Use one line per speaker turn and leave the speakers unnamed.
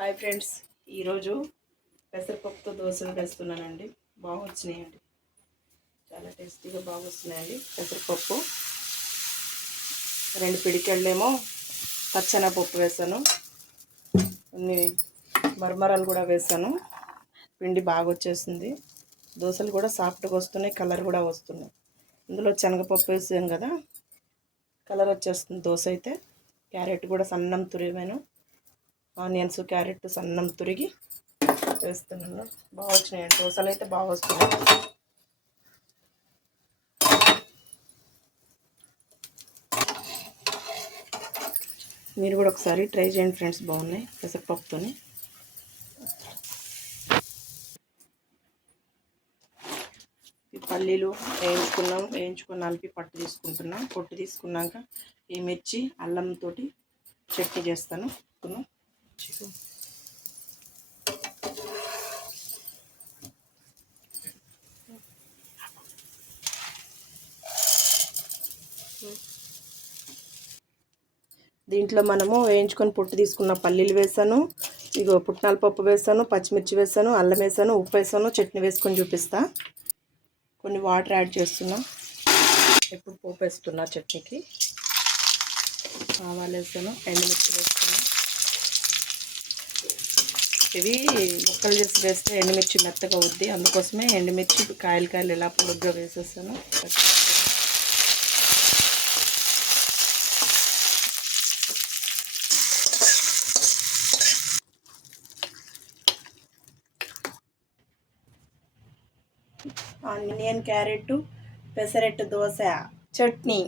Hi friends. ఈరోజు పెసరపప్పుతో దోశలు వేస్తున్నానండి. బాగా వచ్చినాయండి చాలా టేస్టీగా బాగా వస్తున్నాయండి పెసరపప్పు. రెండు పిడికెళ్ళేమో పచ్చనపప్పు వేసాను. కొన్ని మరమరాలు కూడా వేసాను. పిండి బాగా వచ్చేసింది దోశలు కూడా సాఫ్ట్గా వస్తున్నాయి కలర్ కూడా వస్తున్నాయి. ఇందులో శనగపప్పు వేసాను కదా కలర్ వచ్చేస్తుంది దోశ అయితే. క్యారెట్ కూడా సన్నం తురిమాను. ఆనియన్స్ క్యారెట్ సన్నం తురిగి వేస్తున్నాను. బాగా వచ్చినాయి దోశలు అయితే బాగా వస్తున్నాయి. మీరు కూడా ఒకసారి ట్రై చేయండి ఫ్రెండ్స్. బాగున్నాయి పెసరపప్పుతోని. పల్లీలు వేయించుకున్నాం. వేయించుకున్న అలిపి పట్టు తీసుకుంటున్నాం. పొట్టు తీసుకున్నాక ఈ మిర్చి అల్లంతో చట్నీ చేస్తాను. దీంట్లో మనము వేయించుకొని పుట్టు తీసుకున్న పల్లీలు వేసాను. ఇగో పుట్నాల పప్పు వేసాను పచ్చిమిర్చి వేసాను అల్లం వేసాను ఉప్పు వేసాను చట్నీ వేసుకొని చూపిస్తా. కొన్ని వాటర్ యాడ్ చేస్తున్నా. ఇప్పుడు పోపు వేస్తున్నా చట్నీకి. ఆవాలు వేసాను ఎండుమిర్చి వేస్తున్నా. ఇవి ముక్కలు చేసి వేస్తే ఎండుమిర్చి మెత్తగా అవుద్ది. అందుకోసమే ఎండుమిర్చి కాయలు కాయలు ఇలా పొడుగ్గా వేసేస్తాను ఆనియన్ క్యారెట్ పెసరెట్ దోశ చట్నీ.